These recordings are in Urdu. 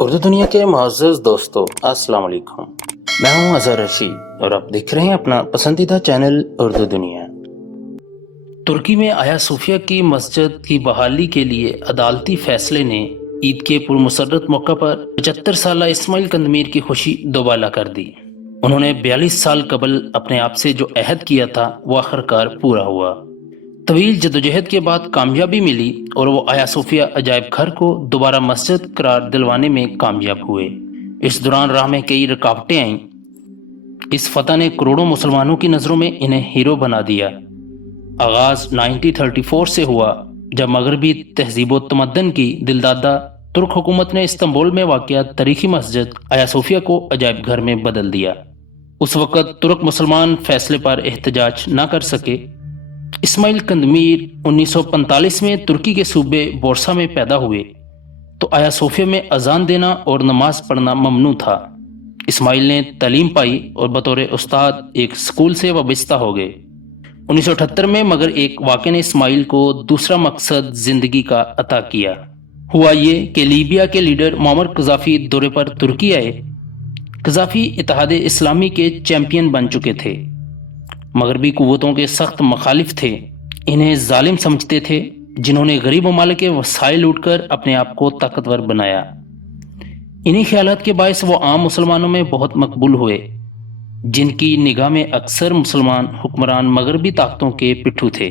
اردو دنیا کے معزز دوستو، السلام علیکم۔ میں ہوں اظہر رشید اور آپ دیکھ رہے ہیں اپنا پسندیدہ چینل اردو دنیا۔ ترکی میں آیا صوفیہ کی مسجد کی بحالی کے لیے عدالتی فیصلے نے عید کے پرمسرت موقع پر 75 سالہ اسماعیل قندمیر کی خوشی دوبالا کر دی۔ انہوں نے 42 سال قبل اپنے آپ سے جو عہد کیا تھا وہ آخرکار پورا ہوا۔ طویل جدوجہد کے بعد کامیابی ملی اور وہ آیا صوفیہ عجائب گھر کو دوبارہ مسجد قرار دلوانے میں کامیاب ہوئے۔ اس دوران راہ میں کئی رکاوٹیں آئیں۔ اس فتح نے کروڑوں مسلمانوں کی نظروں میں انہیں ہیرو بنا دیا۔ آغاز 1934 سے ہوا جب مغربی تہذیب و تمدن کی دلدادہ ترک حکومت نے استنبول میں واقع تاریخی مسجد آیا صوفیہ کو عجائب گھر میں بدل دیا۔ اس وقت ترک مسلمان فیصلے پر احتجاج نہ کر سکے۔ اسماعیل قندمیر 1945 میں ترکی کے صوبے بورسا میں پیدا ہوئے تو آیا صوفیہ میں اذان دینا اور نماز پڑھنا ممنوع تھا۔ اسماعیل نے تعلیم پائی اور بطور استاد ایک اسکول سے وابستہ ہو گئے۔ 1978 میں مگر ایک واقعے نے اسماعیل کو دوسرا مقصد زندگی کا عطا کیا۔ ہوا یہ کہ لیبیا کے لیڈر معمر قذافی دورے پر ترکی آئے۔ قذافی اتحاد اسلامی کے چیمپئن بن چکے تھے، مغربی قوتوں کے سخت مخالف تھے، انہیں ظالم سمجھتے تھے جنہوں نے غریب ممالک کے وسائل لوٹ کر اپنے آپ کو طاقتور بنایا۔ انہی خیالات کے باعث وہ عام مسلمانوں میں بہت مقبول ہوئے، جن کی نگاہ میں اکثر مسلمان حکمران مغربی طاقتوں کے پٹھو تھے۔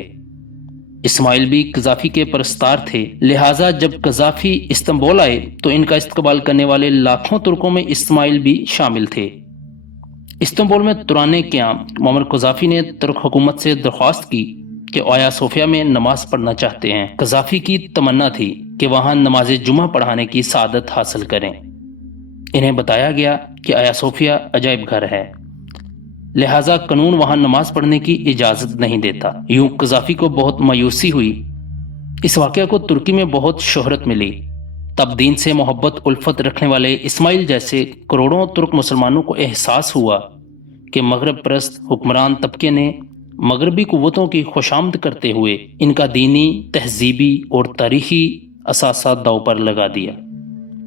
اسماعیل بھی قذافی کے پرستار تھے، لہٰذا جب قذافی استنبول آئے تو ان کا استقبال کرنے والے لاکھوں ترکوں میں اسماعیل بھی شامل تھے۔ استنبول میں دوران قیام معمر قذافی نے ترک حکومت سے درخواست کی کہ آیا صوفیہ میں نماز پڑھنا چاہتے ہیں۔ قذافی کی تمنا تھی کہ وہاں نماز جمعہ پڑھانے کی سعادت حاصل کریں۔ انہیں بتایا گیا کہ آیا صوفیہ عجائب گھر ہے، لہٰذا قانون وہاں نماز پڑھنے کی اجازت نہیں دیتا۔ یوں قذافی کو بہت مایوسی ہوئی۔ اس واقعہ کو ترکی میں بہت شہرت ملی۔ تب دین سے محبت الفت رکھنے والے اسماعیل جیسے کروڑوں ترک مسلمانوں کو احساس ہوا کہ مغرب پرست حکمران طبقے نے مغربی قوتوں کی خوشامد کرتے ہوئے ان کا دینی، تہذیبی اور تاریخی اثاثہ داؤ پر لگا دیا۔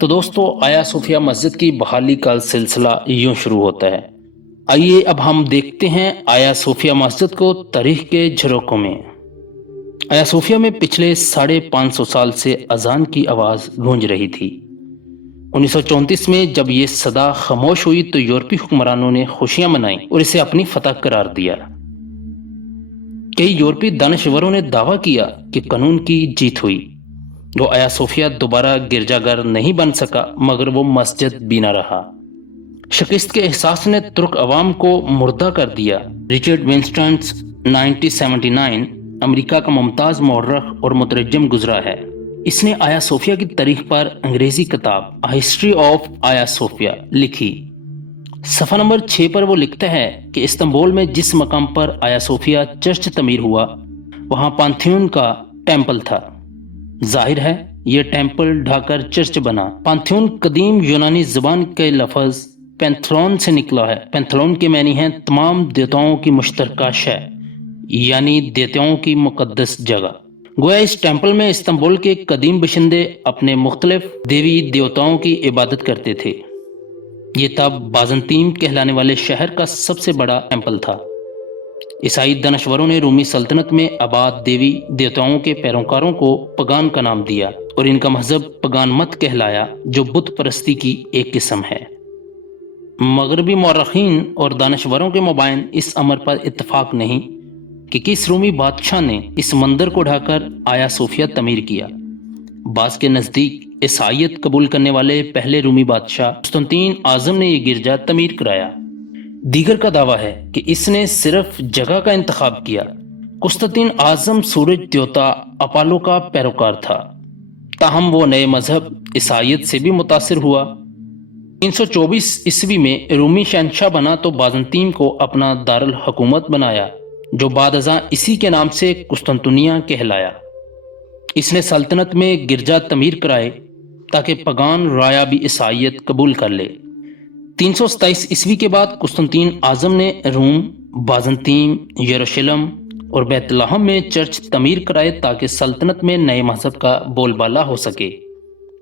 تو دوستو، آیا صوفیہ مسجد کی بحالی کا سلسلہ یوں شروع ہوتا ہے۔ آئیے اب ہم دیکھتے ہیں آیا صوفیہ مسجد کو تاریخ کے جھروکوں میں۔ آیا صوفیہ میں پچھلے 550 سال سے اذان کی آواز گونج رہی تھی۔ 1934 میں جب یہ صدا خاموش ہوئی تو یورپی حکمرانوں نے خوشیاں منائیں اور اسے اپنی فتح قرار دیا۔ کئی یورپی دانشوروں نے دعویٰ کیا کہ قانون کی جیت ہوئی۔ وہ آیا صوفیہ دوبارہ گرجا گھر نہیں بن سکا مگر وہ مسجد بھی نہ رہا۔ شکست کے احساس نے ترک عوام کو مردہ کر دیا۔ رچرڈ ونسٹنز 1979 امریکہ کا ممتاز مورخ اور مترجم گزرا ہے۔ اس نے آیا صوفیہ کی تاریخ پر انگریزی کتاب A History of آیا صوفیہ لکھی۔ صفحہ نمبر 6 پر وہ لکھتا ہے کہ استنبول میں جس مقام پر آیا صوفیہ چرچ تعمیر ہوا وہاں پانتھیون کا ٹیمپل تھا۔ ظاہر ہے یہ ٹیمپل ڈھا کر چرچ بنا۔ پانتھیون قدیم یونانی زبان کے لفظ پینتھلون سے نکلا ہے۔ پینتھلون کے معنی ہیں تمام دیوتاؤں کی مشترکہ شے، یعنی دیوتاؤں کی مقدس جگہ۔ گویا اس ٹیمپل میں استنبول کے قدیم باشندے اپنے مختلف دیوی دیوتاؤں کی عبادت کرتے تھے۔ یہ تب بازنطین کہلانے والے شہر کا سب سے بڑا ٹیمپل تھا۔ عیسائی دانشوروں نے رومی سلطنت میں آباد دیوی دیوتاؤں کے پیروکاروں کو پگان کا نام دیا اور ان کا مذہب پگان مت کہلایا، جو بت پرستی کی ایک قسم ہے۔ مغربی مورخین اور دانشوروں کے مابین اس امر پر اتفاق نہیں کہ کس رومی بادشاہ نے اس مندر کو ڈھا کر آیا صوفیہ تعمیر کیا۔ بعض کے نزدیک عیسائیت قبول کرنے والے پہلے رومی بادشاہ قسطنطین اعظم نے یہ گرجا تعمیر کرایا۔ دیگر کا دعویٰ ہے کہ اس نے صرف جگہ کا انتخاب کیا۔ قسطنطین اعظم سورج دیوتا اپالو کا پیروکار تھا، تاہم وہ نئے مذہب عیسائیت سے بھی متاثر ہوا۔ 324 عیسوی میں رومی شہنشاہ بنا تو بازنطین کو اپنا دارالحکومت بنایا، جو بعد ازاں اسی کے نام سے قسطنطنیہ کہلایا۔ اس نے سلطنت میں گرجا تعمیر کرائے تاکہ پگان رایا بھی عیسائیت قبول کر لے۔ 327 عیسوی کے بعد قسطنطین اعظم نے روم، بازنطین، یروشلم اور بیت لحم میں چرچ تعمیر کرائے تاکہ سلطنت میں نئے مذہب کا بول بالا ہو سکے۔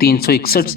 361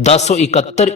1071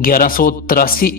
1183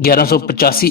1185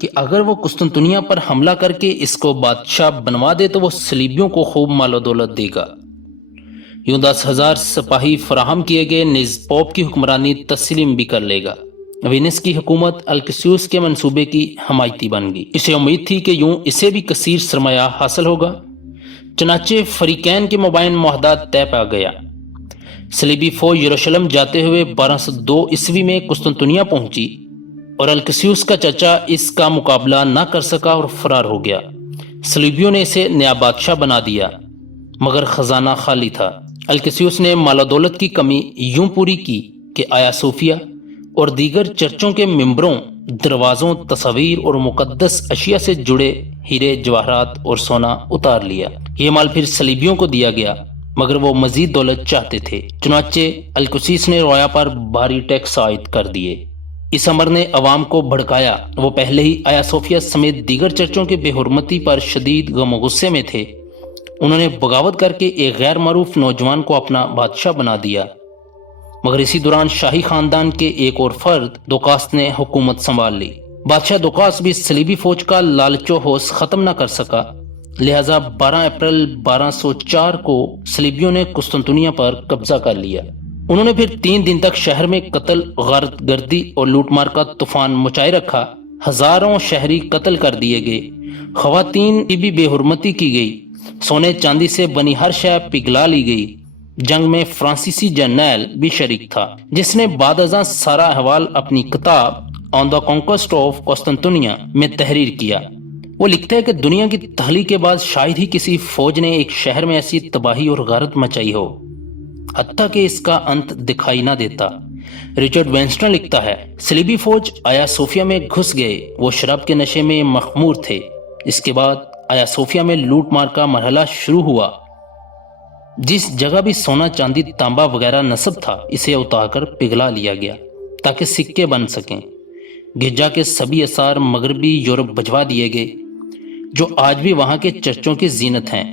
کہ اگر وہ قسطنطنیہ پر حملہ کر کے اس کو بادشاہ بنوا دے تو وہ صلیبیوں کو خوب مال و دولت دے گا۔ یوں 10,000 سپاہی فراہم کیے گئے، نیز پوپ کی حکمرانی تسلیم بھی کر لے گا۔ وینس کی حکومت الکسیوس کے منصوبے کی حمایتی بن گئی۔ اسے امید تھی کہ یوں اسے بھی کثیر سرمایہ حاصل ہوگا، چنانچہ فریقین کے مابین معاہدات طے پا گیا۔ صلیبی فوج یروشلم جاتے ہوئے 1202 عیسوی میں قسطنطنیہ پہنچی اور الکسیوس کا چچا اس کا مقابلہ نہ کر سکا اور فرار ہو گیا۔ صلیبیوں نے اسے نیا بادشاہ بنا دیا، مگر خزانہ خالی تھا۔ الکسیوس نے مال و دولت کی کمی یوں پوری کی کہ آیا صوفیہ اور دیگر چرچوں کے ممبروں، دروازوں، تصاویر اور مقدس اشیاء سے جڑے ہیرے، جواہرات اور سونا اتار لیا۔ یہ مال پھر صلیبیوں کو دیا گیا، مگر وہ مزید دولت چاہتے تھے، چنانچہ الکسیس نے رویا پر بھاری ٹیکس عائد کر دیے۔ اس امر نے عوام کو بھڑکایا۔ وہ پہلے ہی آیا صوفیہ سمیت دیگر چرچوں کے بے حرمتی پر شدید غم و غصے میں تھے۔ انہوں نے بغاوت کر کے ایک غیر معروف نوجوان کو اپنا بادشاہ بنا دیا، مگر اسی دوران شاہی خاندان کے ایک اور فرد دوقاس نے حکومت سنبھال لی۔ بادشاہ دوقاس بھی صلیبی فوج کا لالچ و ہوس ختم نہ کر سکا، لہذا 12 اپریل 1204 کو صلیبیوں نے قسطنطنیہ پر قبضہ کر لیا۔ انہوں نے پھر 3 دن تک شہر میں قتل، غارت گردی اور لوٹ مار کا طوفان مچائے رکھا۔ ہزاروں شہری قتل کر دیے گئے، خواتین کی بھی بے حرمتی کی گئی، سونے چاندی سے بنی ہر شے پگھلا لی گئی۔ جنگ میں فرانسیسی جرنیل بھی شریک تھا، جس نے بعد ازاں سارا احوال اپنی کتاب آن دا کانکوسٹ آف قسطنطنیہ میں تحریر کیا۔ وہ لکھتا ہے کہ دنیا کی تخلیق کے بعد شاید ہی کسی فوج نے ایک شہر میں ایسی تباہی اور غارت مچائی ہو، حتیٰ کہ اس کا انت دکھائی نہ دیتا۔ رچرڈ وینسٹن لکھتا ہے، صلیبی فوج آیا صوفیہ میں گھس گئے، وہ شراب کے نشے میں مخمور تھے۔ اس کے بعد آیا صوفیہ میں لوٹ مار کا مرحلہ شروع ہوا۔ جس جگہ بھی سونا چاندی تانبا وغیرہ نصب تھا، اسے اتار کر پگھلا لیا گیا تاکہ سکے بن سکیں۔ گرجا کے سبھی آثار مغربی یورپ بھجوا دیے گئے، جو آج بھی وہاں کے چرچوں کی زینت ہیں۔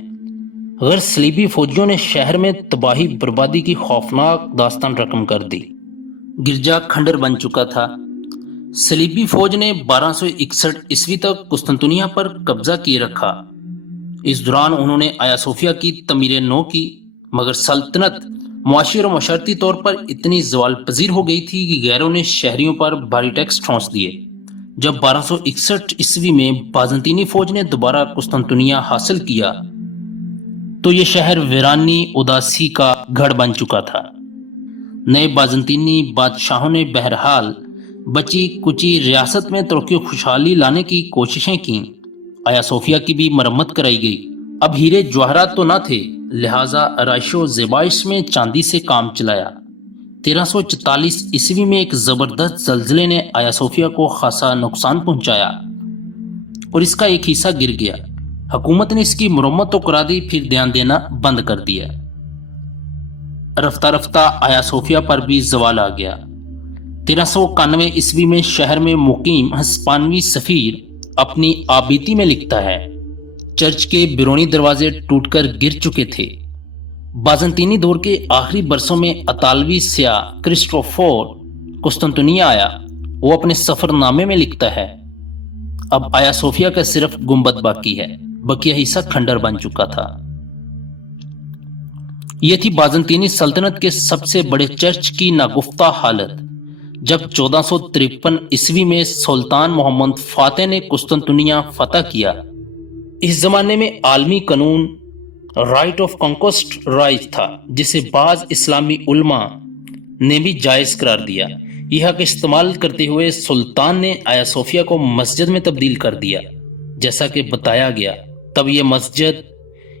غیر صلیبی فوجیوں نے شہر میں تباہی بربادی کی خوفناک داستان رقم کر دی۔ گرجا کھنڈر بن چکا تھا۔ صلیبی فوج نے 1261 عیسوی تک قسطنطنیہ پر قبضہ کیے رکھا۔ اس دوران انہوں نے آیا صوفیہ کی تعمیر نو کی، مگر سلطنت معاشی اور معاشرتی طور پر اتنی زوال پذیر ہو گئی تھی کہ غیروں نے شہریوں پر بھاری ٹیکس ٹھونس دیے۔ جب 1261 عیسوی میں بازنطینی فوج نے دوبارہ قسطنطنیہ حاصل کیا تو یہ شہر ویرانی اداسی کا گڑھ بن چکا تھا۔ نئے بازنطینی بادشاہوں نے بہرحال بچی کچی ریاست میں ترقی و خوشحالی لانے کی کوششیں کیں۔ آیا صوفیہ کی بھی مرمت کرائی گئی۔ اب ہیرے جواہرات تو نہ تھے، لہٰذا آرائش و زیبائش میں چاندی سے کام چلایا۔ 1344 عیسوی میں ایک زبردست زلزلے نے آیا صوفیہ کو خاصا نقصان پہنچایا اور اس کا ایک حصہ گر گیا۔ حکومت نے اس کی مرمت تو کرا دی، پھر دھیان دینا بند کر دیا۔ رفتہ رفتہ آیا صوفیہ پر بھی زوال آ گیا۔ 1391 عیسوی میں شہر میں مقیم ہسپانوی سفیر اپنی آبیتی میں لکھتا ہے، چرچ کے بیرونی دروازے ٹوٹ کر گر چکے تھے۔ بازنطینی دور کے آخری برسوں میں اطالوی سیاح کرسٹوفر قسطنطنیہ آیا۔ وہ اپنے سفر نامے میں لکھتا ہے، اب آیا صوفیہ کا صرف گنبد باقی ہے، بقیہ حصہ کھنڈر بن چکا تھا۔ یہ تھی بازنطینی سلطنت کے سب سے بڑے چرچ کی ناگفتہ حالت۔ جب 1453 عیسوی میں سلطان محمد فاتح نے قسطنطنیہ فتح کیا، اس زمانے میں عالمی قانون رائٹ آف کانکوسٹ رائج تھا، جسے بعض اسلامی علماء نے بھی جائز قرار دیا۔ یہ حق استعمال کرتے ہوئے سلطان نے آیا صوفیہ کو مسجد میں تبدیل کر دیا، جیسا کہ بتایا گیا۔ تب یہ مسجد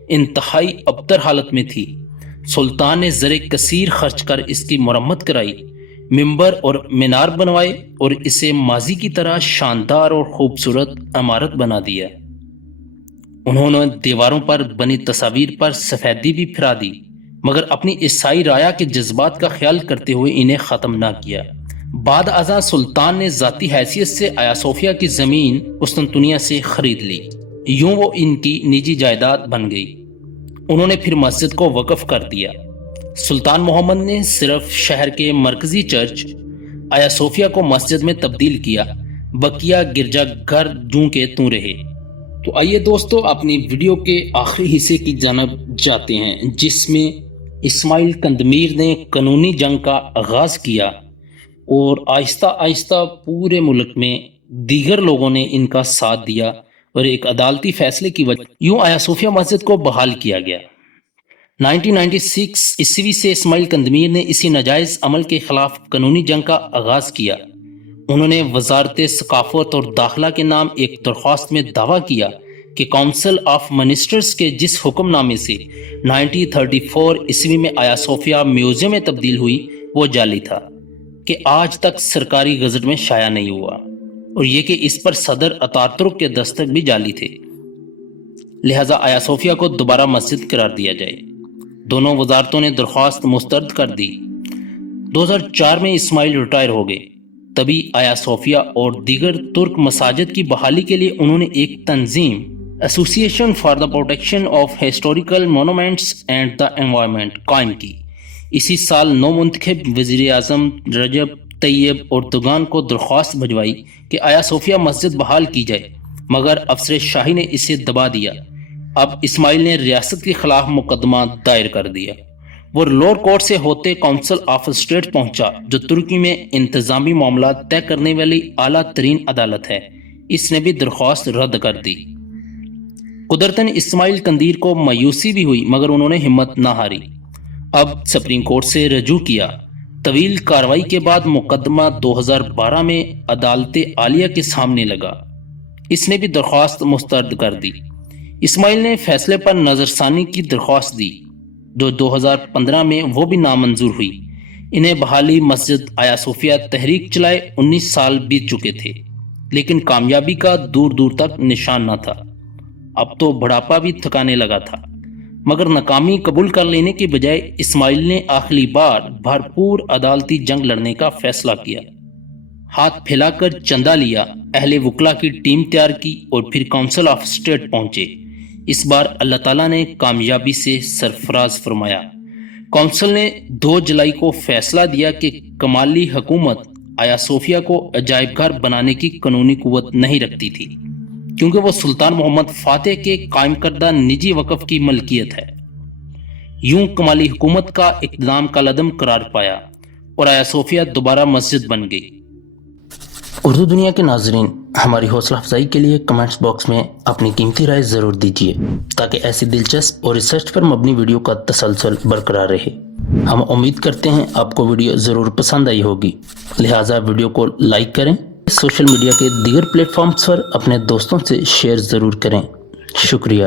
انتہائی ابتر حالت میں تھی۔ سلطان نے زر کثیر خرچ کر اس کی مرمت کرائی، ممبر اور مینار بنوائے اور اسے ماضی کی طرح شاندار اور خوبصورت عمارت بنا دیا۔ انہوں نے دیواروں پر بنی تصاویر پر سفیدی بھی پھرا دی، مگر اپنی عیسائی رایا کے جذبات کا خیال کرتے ہوئے انہیں ختم نہ کیا۔ بعد ازاں سلطان نے ذاتی حیثیت سے آیا صوفیہ کی زمین قسطنطنیہ سے خرید لی، یوں وہ ان کی نجی جائیداد بن گئی۔ انہوں نے پھر مسجد کو وقف کر دیا۔ سلطان محمد نے صرف شہر کے مرکزی چرچ آیا صوفیہ کو مسجد میں تبدیل کیا، بقیہ گرجا گھر جوں کے توں رہے۔ تو آئیے دوستو اپنی ویڈیو کے آخری حصے کی جانب جاتے ہیں، جس میں اسماعیل قندمیر نے قانونی جنگ کا آغاز کیا اور آہستہ آہستہ پورے ملک میں دیگر لوگوں نے ان کا ساتھ دیا اور ایک عدالتی فیصلے کی وجہ یوں آیا صوفیہ مسجد کو بحال کیا گیا۔ 1996 عیسوی سے اسماعیل قندمیر نے اسی ناجائز عمل کے خلاف قانونی جنگ کا آغاز کیا۔ انہوں نے وزارت ثقافت اور داخلہ کے نام ایک درخواست میں دعویٰ کیا کہ کونسل آف منسٹرز کے جس حکم نامے سے 1934 عیسوی میں آیا صوفیہ میوزیم میں تبدیل ہوئی وہ جعلی تھا، کہ آج تک سرکاری گزٹ میں شائع نہیں ہوا، اور یہ کہ اس پر صدر اتاترک کے دستخط بھی جعلی تھے، لہذا آیا صوفیہ کو دوبارہ مسجد قرار دیا جائے۔ دونوں وزارتوں نے درخواست مسترد کر دی۔ 2004 میں اسماعیل ریٹائر ہو گئے، تبھی آیا صوفیہ اور دیگر ترک مساجد کی بحالی کے لیے انہوں نے ایک تنظیم association for the protection of historical monuments and the environment قائم کی۔ اسی سال نو منتخب وزیر اعظم رجب طیب اردوغان کو درخواست بھجوائی کہ آیا صوفیہ مسجد بحال کی جائے، مگر افسر شاہی نے اسے دبا دیا۔ اب اسماعیل نے ریاست کے خلاف مقدمہ دائر کر دیا۔ وہ لوور کورٹ سے ہوتے کونسل آف اسٹیٹ پہنچا، جو ترکی میں انتظامی معاملات طے کرنے والی اعلیٰ ترین عدالت ہے۔ اس نے بھی درخواست رد کر دی۔ قدرتاً اسماعیل قندمیر کو مایوسی بھی ہوئی، مگر انہوں نے ہمت نہ ہاری۔ اب سپریم کورٹ سے رجوع کیا۔ طویل کارروائی کے بعد مقدمہ 2012 میں عدالت عالیہ کے سامنے لگا۔ اس نے بھی درخواست مسترد کر دی۔ اسماعیل نے فیصلے پر نظر ثانی کی درخواست دی، جو 2015 میں وہ بھی نامنظور ہوئی۔ انہیں بحالی مسجد آیا صوفیہ تحریک چلائے 19 سال بیت چکے تھے، لیکن کامیابی کا دور دور تک نشان نہ تھا۔ اب تو بڑھاپا بھی تھکانے لگا تھا، مگر ناکامی قبول کر لینے کے بجائے اسماعیل نے آخری بار بھرپور عدالتی جنگ لڑنے کا فیصلہ کیا۔ ہاتھ پھیلا کر چندہ لیا، اہل وکلا کی ٹیم تیار کی اور پھر کونسل آف اسٹیٹ پہنچے۔ اس بار اللہ تعالیٰ نے کامیابی سے سرفراز فرمایا۔ کونسل نے 2 جولائی کو فیصلہ دیا کہ کمالی حکومت آیا صوفیہ کو عجائب گھر بنانے کی قانونی قوت نہیں رکھتی تھی، کیونکہ وہ سلطان محمد فاتح کے قائم کردہ نجی وقف کی ملکیت ہے۔ یوں کمالی حکومت کا اقدام کالعدم قرار پایا اور آیا صوفیہ دوبارہ مسجد بن گئی۔ اردو دنیا کے ناظرین، ہماری حوصلہ افزائی کے لیے کمنٹس باکس میں اپنی قیمتی رائے ضرور دیجیے، تاکہ ایسی دلچسپ اور ریسرچ پر مبنی ویڈیو کا تسلسل برقرار رہے۔ ہم امید کرتے ہیں آپ کو ویڈیو ضرور پسند آئی ہوگی، لہٰذا ویڈیو کو لائک کریں، سوشل میڈیا کے دیگر پلیٹ فارمز پر اپنے دوستوں سے شیئر ضرور کریں۔ شکریہ۔